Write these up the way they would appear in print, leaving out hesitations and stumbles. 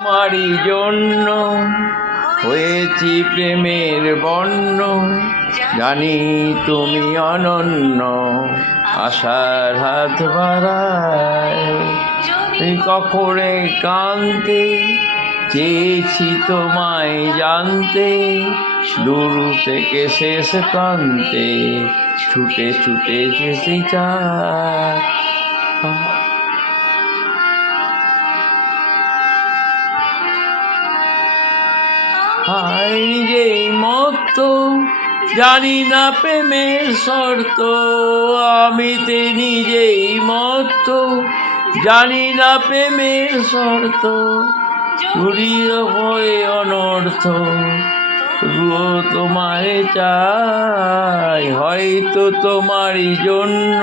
তোমারই জন্য হয়েছি প্রেমের বন্য, জানি তুমি অনন্য, আশার হাত বাড়ায়। কখনে কান্তে চেয়েছি তোমায় জানতে, দূর থেকে শেষ প্রান্তে ছুটে ছুটে যেতে চাই। নিজেই মতো জানি না প্রেমের শর্ত, আমিতে নিজেই মতো জানি না প্রেমের শর্ত, জড়িয়ে হয়ে অনর্থ তবুও তোমায় চাই। হয়তো তোমারই জন্য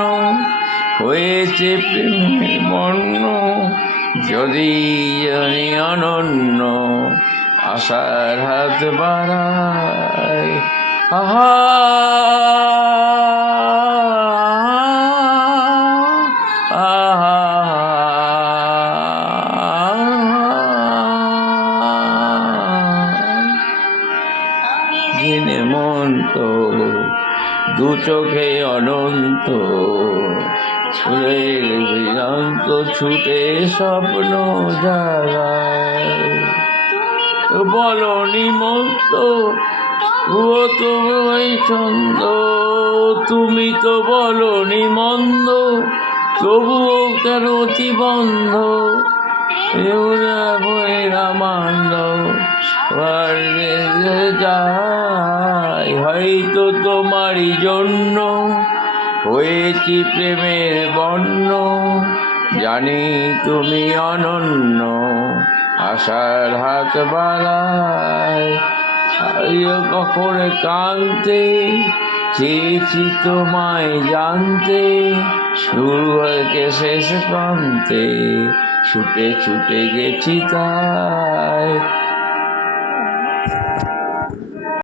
হয়েছে প্রেমের বন্য, যদি জানি অনন্য, আশার হাত বাড়ায়। আহা আহা জেনে মন তো দু চোখে অনন্ত, বিরান্ত ছুটে স্বপ্ন জাগায়। বলো নিমন্ত ও তোমায় ছন্দ, তুমি তো বলো নিমন্দ, তবুও কেন অতিবন্ধ রামান্দ যায়। হয়তো তোমারই জন্য হয়েছি প্রেমের বন্য, জানি তুমি অনন্য, আশার হাত বাড়ায়। কখনো কাঁদতে চেয়েছি তোমায় জানতে, দূর থেকে শেষ প্রান্তে ছুটে ছুটে গেছি তাই।